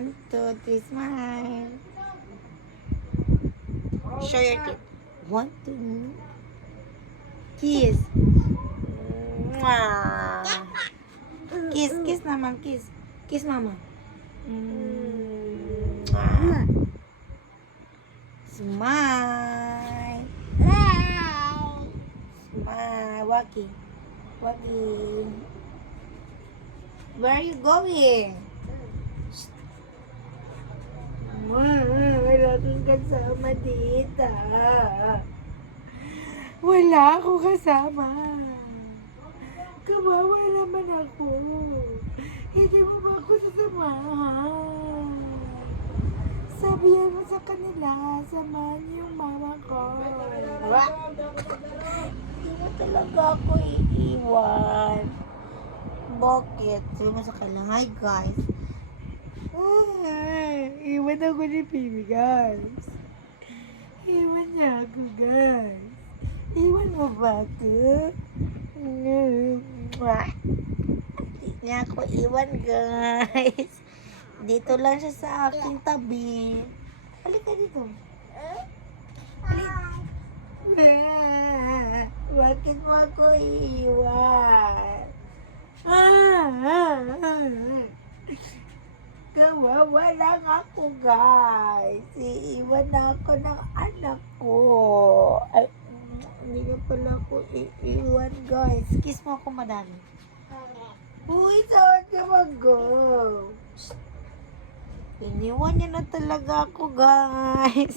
1, 2, 3, smile. Show your teeth. 1, 2. Kiss. Mwah. Kiss, kiss naman, kiss. Kiss mama. Mwah. Smile. Smile. Waki. Waki. Where are you going? Wala akong kasama dito. Wala akong kasama. Kawawa naman ako. Hindi mo ba ako sasamahan? Sabihan mo sa kanila, samahan niyo yung mama ko. Hindi mo talaga ako iiwan. Bakit? Sabi mo sa kanila, hi guys. Iwan ako ni Baby, guys. Iwan niya ako, guys. Iwan mo ba ako? Hindi niya ako iwan, guys. Dito lang siya sa aking tabi. Halika dito. Halika. Bakit mo ako iiwan? Kawawa lang ako, guys. Iiwan na ako ng anak ko. Ay, hindi na pala ako iiwan, guys. Kiss mo ako, madami. Uy, saan ka mag-go? Iniwan niya na talaga ako, guys.